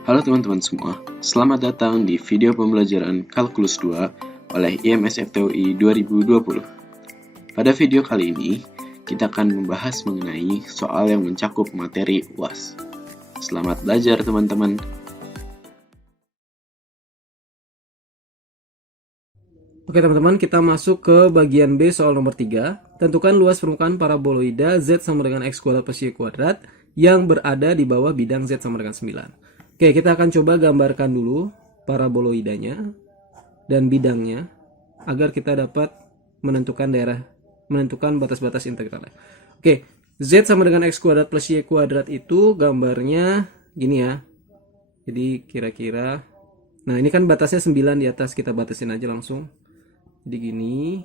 Halo teman-teman semua, selamat datang di video pembelajaran Kalkulus 2 oleh IMS FTUI 2020. Pada video kali ini, kita akan membahas mengenai soal yang mencakup materi UAS. Selamat belajar teman-teman. Oke teman-teman, kita masuk ke bagian B soal nomor 3. Tentukan luas permukaan paraboloida Z sama dengan X kuadrat plus Y kuadrat yang berada di bawah bidang Z sama dengan 9. Oke, kita akan coba gambarkan dulu paraboloidanya dan bidangnya agar kita dapat menentukan batas-batas integralnya. Oke, Z sama dengan X kuadrat plus Y kuadrat itu gambarnya gini ya. Jadi kira-kira, nah ini kan batasnya 9 di atas, kita batasin aja langsung. Jadi gini.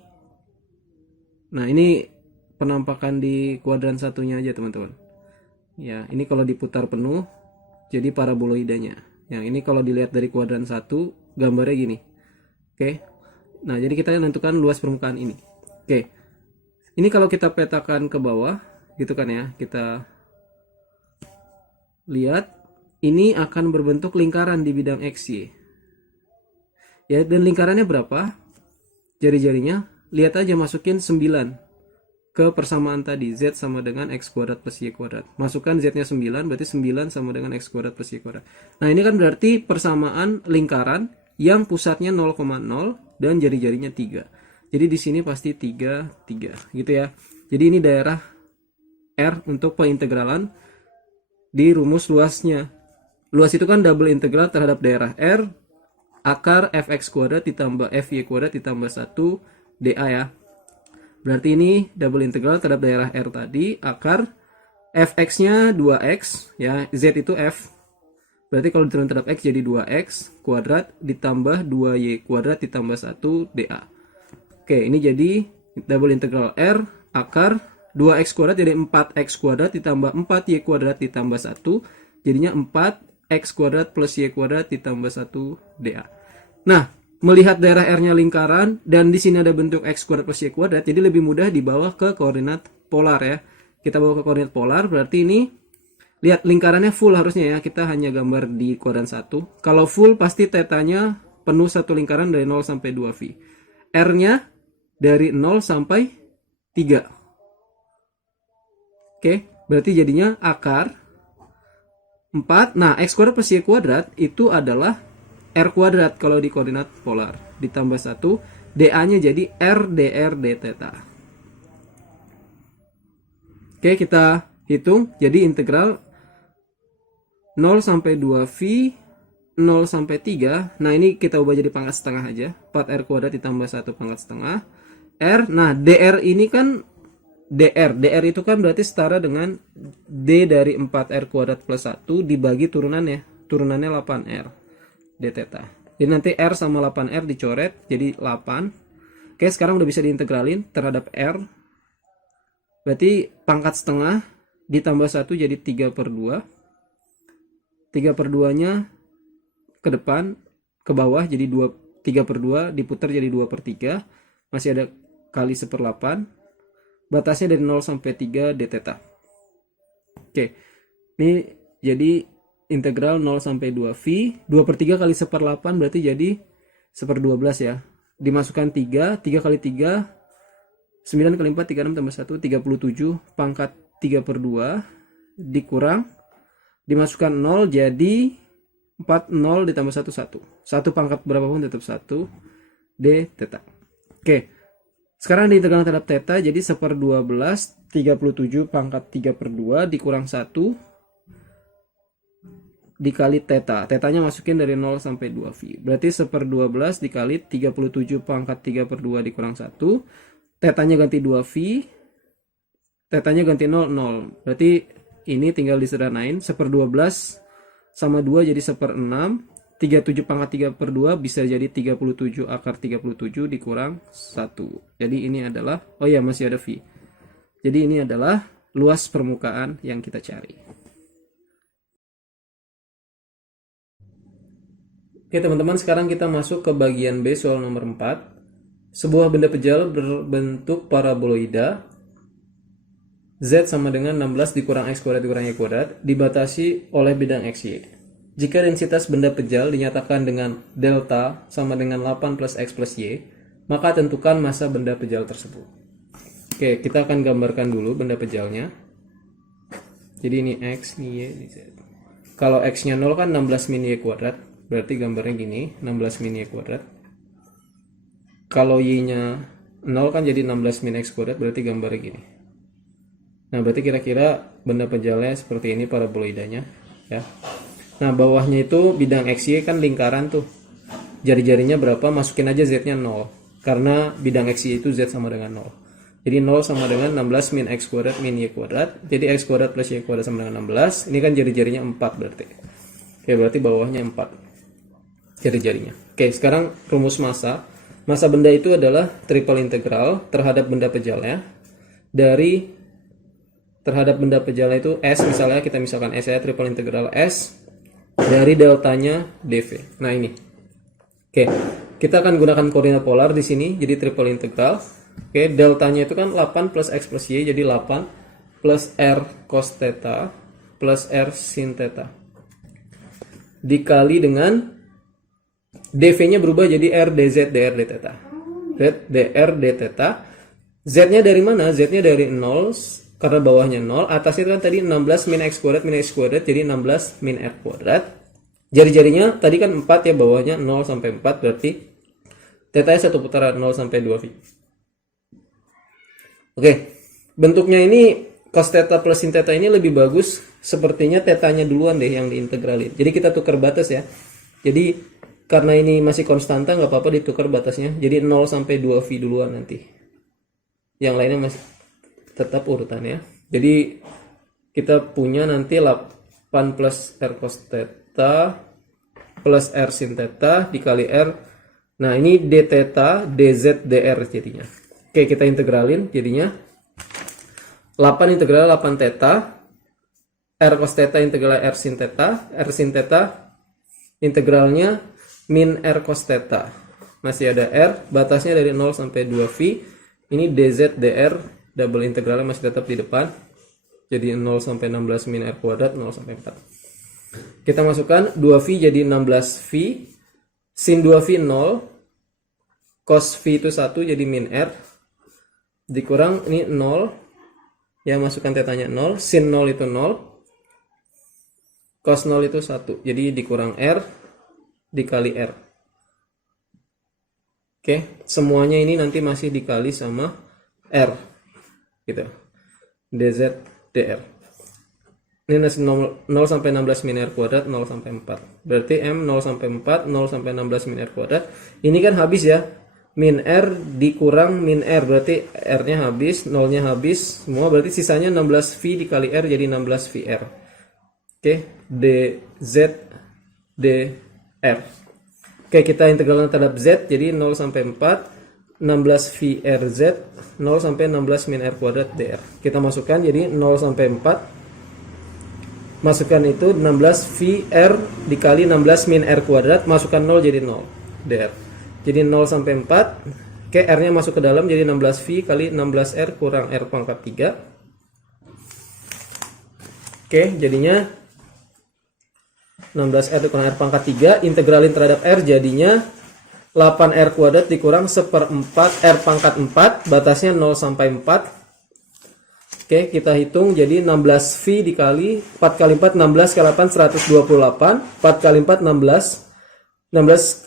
Nah ini penampakan di kuadran satunya aja teman-teman. Ya ini kalau diputar penuh jadi paraboloidanya. Yang ini kalau dilihat dari kuadran 1 gambarnya gini. Oke. Nah jadi kita menentukan luas permukaan ini. Oke. Ini kalau kita petakan ke bawah gitu kan ya. Kita lihat ini akan berbentuk lingkaran di bidang XY. Ya dan lingkarannya berapa? Jari-jarinya, lihat aja, masukin 9 ke persamaan tadi, Z sama dengan X kuadrat plus Y kuadrat. Masukkan Z nya 9, berarti 9 sama dengan X kuadrat plus Y kuadrat. Nah ini kan berarti persamaan lingkaran yang pusatnya 0,0 dan jari-jarinya 3. Jadi di sini pasti 3, 3 gitu ya. Jadi ini daerah R untuk pengintegralan di rumus luasnya. Luas itu kan double integral terhadap daerah R akar fx kuadrat ditambah fy kuadrat ditambah 1 dA ya. Berarti ini double integral terhadap daerah R tadi, akar fx-nya 2x ya, z itu f. Berarti kalau diterima terhadap x jadi 2x kuadrat ditambah 2y kuadrat ditambah 1 dA. Oke, ini jadi double integral R akar 2x kuadrat jadi 4x kuadrat ditambah 4y kuadrat ditambah 1, jadinya 4x kuadrat plus y kuadrat ditambah 1 dA. Nah, melihat daerah R-nya lingkaran dan di sini ada bentuk x kuadrat plus y kuadrat, jadi lebih mudah dibawa ke koordinat polar ya. Kita bawa ke koordinat polar, berarti ini lihat lingkarannya full harusnya ya. Kita hanya gambar di kuadran 1. Kalau full pasti tetanya penuh satu lingkaran dari 0 sampai 2V. R-nya dari 0 sampai 3. Oke, berarti jadinya akar 4. Nah, x kuadrat plus y kuadrat itu adalah R kuadrat kalau di koordinat polar. Ditambah 1. dA-nya jadi R dr d theta. Oke, kita hitung. Jadi integral 0 sampai 2V, 0 sampai 3. Nah, ini kita ubah jadi pangkat setengah aja. 4R kuadrat ditambah 1 pangkat setengah. R, nah dr ini kan dr itu kan berarti setara dengan D dari 4R kuadrat plus 1 dibagi turunannya. Turunannya 8R. D theta. Jadi nanti R sama 8R dicoret jadi 8. Oke, sekarang udah bisa diintegralin terhadap R. Berarti pangkat setengah ditambah 1 jadi 3/2. 3/2 nya ke depan, ke bawah jadi 3/2 diputar jadi 2/3. Masih ada kali 1/8. Batasnya dari 0 sampai 3 D theta. Oke, ini jadi integral 0 sampai 2V, 2/3 kali 1/8 berarti jadi 1/12 ya. Dimasukkan 3, 3 kali 3, 9 kali 4, 36 tambah 1, 37, pangkat 3/2, dikurang, dimasukkan 0 jadi 40 ditambah 1, 1. 1 pangkat berapapun tetap 1, D theta. Oke, sekarang diintegralkan terhadap theta, jadi 1/12, 37 pangkat 3/2 dikurang 1, dikali theta. Tetanya masukin dari 0 sampai 2V. Berarti 1/12 dikali 37 pangkat 3/2 dikurang 1. Tetanya ganti 2V. Tetanya ganti 0, 0. Berarti ini tinggal disederhanain. 1/12 sama 2 jadi 1/6. 37 pangkat 3/2 bisa jadi 37 akar 37 dikurang 1. Jadi ini adalah, oh ya masih ada V. Jadi ini adalah luas permukaan yang kita cari. Oke teman-teman, sekarang kita masuk ke bagian B soal nomor 4. Sebuah benda pejal berbentuk paraboloida Z sama dengan 16 dikurang X kuadrat dikurang Y kuadrat dibatasi oleh bidang XY. Jika densitas benda pejal dinyatakan dengan delta sama dengan 8 plus X plus Y, maka tentukan massa benda pejal tersebut. Oke, kita akan gambarkan dulu benda pejalnya. Jadi ini X, ini Y, ini Z. Kalau X-nya 0 kan 16 min Y kuadrat, berarti gambarnya gini, 16 min Y kuadrat. Kalau Y-nya 0 kan jadi 16 min X kuadrat, berarti gambarnya gini. Nah, berarti kira-kira benda pejalnya seperti ini paraboloidanya, ya. Nah, bawahnya itu bidang XY kan lingkaran tuh. Jari-jarinya berapa? Masukin aja Z-nya 0. Karena bidang XY itu Z sama dengan 0. Jadi 0 sama dengan 16 min X kuadrat min Y kuadrat. Jadi X kuadrat plus Y kuadrat sama dengan 16. Ini kan jari-jarinya 4 berarti. Oke, berarti bawahnya 4. Jari-jarinya. Oke, sekarang rumus massa. Massa benda itu adalah triple integral terhadap benda pejalnya. Terhadap benda pejalnya itu S, misalnya kita misalkan S ya, triple integral S dari deltanya dV. Nah, ini. Oke, kita akan gunakan koordinat polar di sini, jadi triple integral. Oke, deltanya itu kan 8 plus X plus Y, jadi 8 plus R cos theta plus R sin theta. Dikali dengan dV-nya berubah jadi R dz dr d theta. Z dr d theta. Z-nya dari mana? Z-nya dari 0, karena bawahnya 0, atasnya kan tadi 16 min X kuadrat, jadi 16 min R kuadrat. Jari-jarinya tadi kan 4 ya, bawahnya 0 sampai 4, berarti theta-nya satu putaran 0 sampai 2 V. Oke, bentuknya ini cos theta plus sin theta ini lebih bagus, sepertinya theta-nya duluan deh yang diintegralin. Jadi kita tukar batas ya. Jadi karena ini masih konstanta, nggak apa-apa ditukar batasnya. Jadi 0 sampai 2 V duluan nanti. Yang lainnya masih tetap urutannya. Jadi kita punya nanti 8 plus R cos theta plus R sin theta dikali R. Nah, ini d theta dz dr jadinya. Oke, kita integralin jadinya 8 integral 8 theta R cos theta integral R sin theta integralnya min R cos theta. Masih ada R, batasnya dari 0 sampai 2 V. Ini dz dr, double integralnya masih tetap di depan. Jadi 0 sampai 16 min R kuadrat, 0 sampai 4. Kita masukkan 2V jadi 16V. Sin 2V 0. Cos V itu 1 jadi min R. Dikurang ini 0. Ya, masukkan tetanya 0. Sin 0 itu 0. Cos 0 itu 1. Jadi dikurang R dikali R. Oke, semuanya ini nanti masih dikali sama R. Gitu. dz dr. Ini 0 sampai 16 min R kuadrat, 0 sampai 4. Berarti M 0 sampai 4, 0 sampai 16 min R kuadrat. Ini kan habis ya. Min R dikurang min R, berarti R-nya habis, 0-nya habis. Semua berarti sisanya 16V dikali R jadi 16VR. Oke, dz dr. Oke, kita integralnya terhadap Z, jadi 0 sampai 4, 16VRZ, 0 sampai 16 min R kuadrat dr. Kita masukkan, jadi 0 sampai 4, masukkan itu 16VR dikali 16 min R kuadrat, masukkan 0 jadi 0, dr. Jadi 0 sampai 4, oke, R-nya masuk ke dalam, jadi 16V kali 16R kurang R pangkat 3. Oke, jadinya 16R dikurang R pangkat 3, integralin terhadap R jadinya 8R kuadrat dikurang 1/4 R pangkat 4, batasnya 0 sampai 4. Oke, kita hitung jadi 16V dikali 4 kali 4, 16 kali 8, 128, 4 kali 4, 16, 16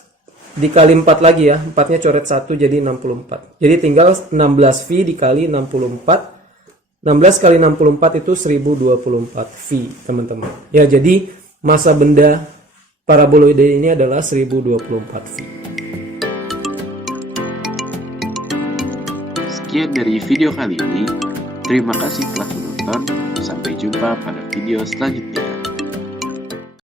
dikali 4 lagi ya, 4-nya coret 1 jadi 64. Jadi tinggal 16V dikali 64, 16 kali 64 itu 1024V teman-teman. Ya, jadi massa benda paraboloide ini adalah 1024V. Sekian dari video kali ini. Terima kasih telah menonton. Sampai jumpa pada video selanjutnya.